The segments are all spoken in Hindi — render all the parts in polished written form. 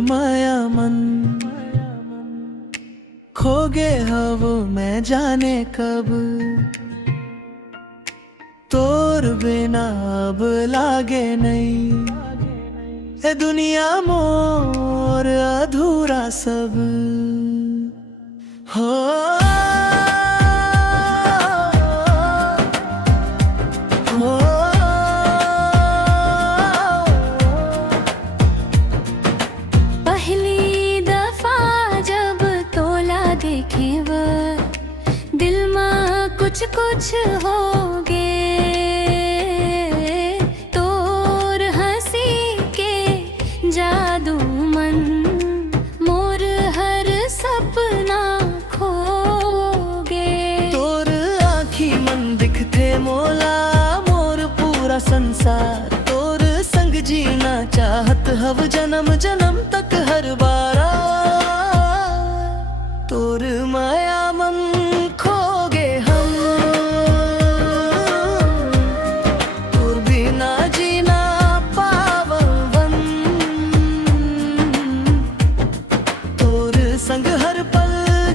माया मन खो गे हव मैं जाने कब। तोर बिना अब लागे नहीं ए दुनिया मोर अधूरा सब हो। पहली दफा जब तोला देखे वो दिल में कुछ कुछ हो गे। तोर हंसी के जादू मन मोर हर सपना खो गे। तोर आँखी मन दिखते मोला मोर पूरा संसार। तोर संग जीना चाहत हव जन्म जन्म तक हर बारा। तोर माया मन खो गे हम तोर बिना जीना पावन। तोर संग हर पल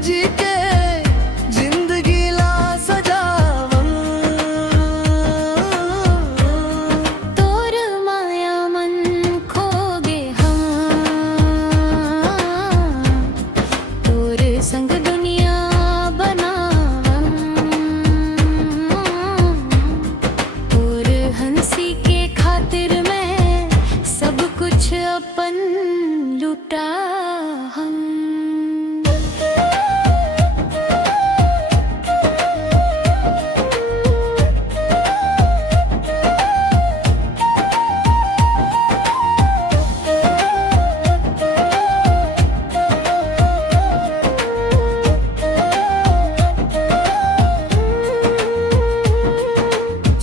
जी के जिंदगी ला सजावन। तोर माया मन खो गे हम तोर संग दुनिया बनावन। तोर हंसी के खातिर मैं सब कुछ अपन लुटा हम।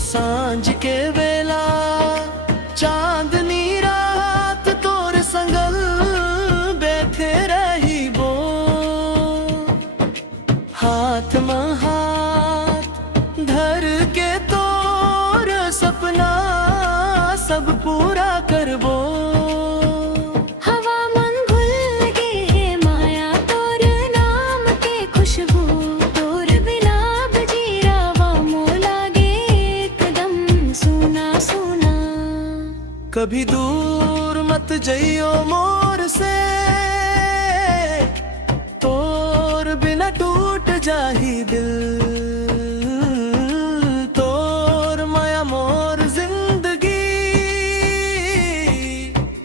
सांझ के बेला चांदनी रात तोर संगल बैठे रही बो। हाथ में हाथ धर के तोर सपना सब पूरा करबो। हवा मन घुल गे माया तोर नाम के खुशबू। तोर बिना जीरावा मोला गे एकदम सुना सुना। कभी दूर मत जइयो मोर से तोर बिना टूट जाही दिल। तोर माया मोर जिंदगी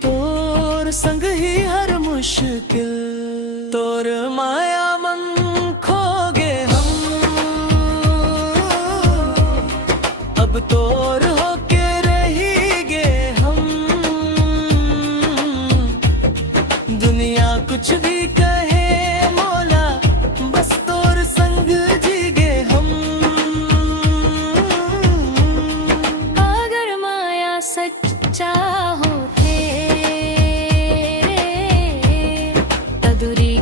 तोर संग ही हर मुश्किल। तोर माया मन खो गे हम अब तोर होके रही गे हम। दुनिया कुछ भी कहे मोला बस तोर संग जी गे हम। अगर माया सच्चा होते तदुरी